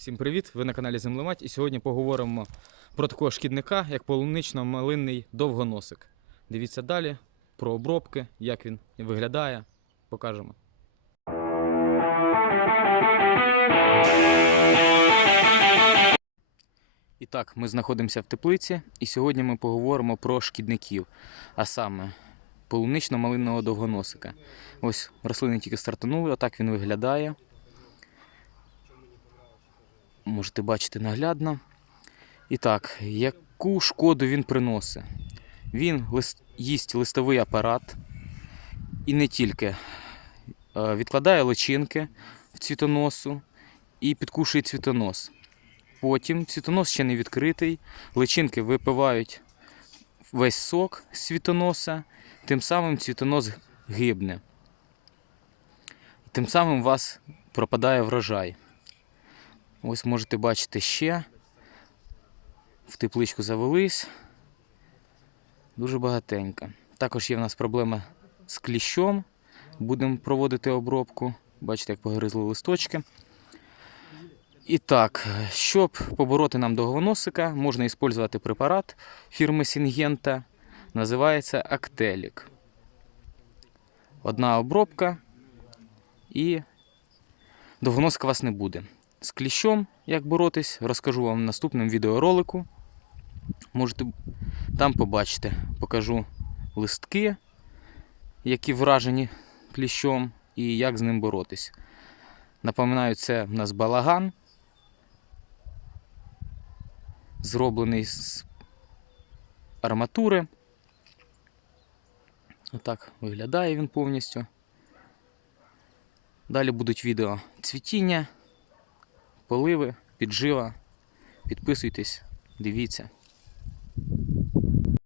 Всім привіт! Ви на каналі Землемать і сьогодні поговоримо про такого шкідника, як полунично-малинний довгоносик. Дивіться далі про обробки, як він виглядає. Покажемо. І так, ми знаходимося в теплиці, і сьогодні ми поговоримо про шкідників, а саме полунично-малинного довгоносика. Ось рослини тільки стартанули, отак він виглядає. Можете бачити наглядно. І так, яку шкоду він приносить? Він їсть листовий апарат і не тільки Е, відкладає личинки в цвітоносу і підкушує цвітонос. Потім цвітонос ще не відкритий, личинки випивають весь сок з цвітоноса, тим самим цвітонос гибне. Тим самим у вас пропадає врожай. Ось можете бачити ще. В тепличку завелись. Дуже багатенько. Також є в нас проблема з кліщом. Будемо проводити обробку. Бачите, як погризли листочки. І так, щоб побороти нам довгоносика, можна використовувати препарат фірми Сінгента. Називається Актелік. Одна обробка і довгоносика у вас не буде. З кліщом, як боротись, розкажу вам в наступному відеоролику. Можете там побачити, покажу листки, які вражені кліщом, і як з ним боротись. Напоминаю, це в нас балаган, зроблений з арматури. Отак виглядає він повністю. Далі будуть відео цвітіння, поливи, піджива. Підписуйтесь, дивіться.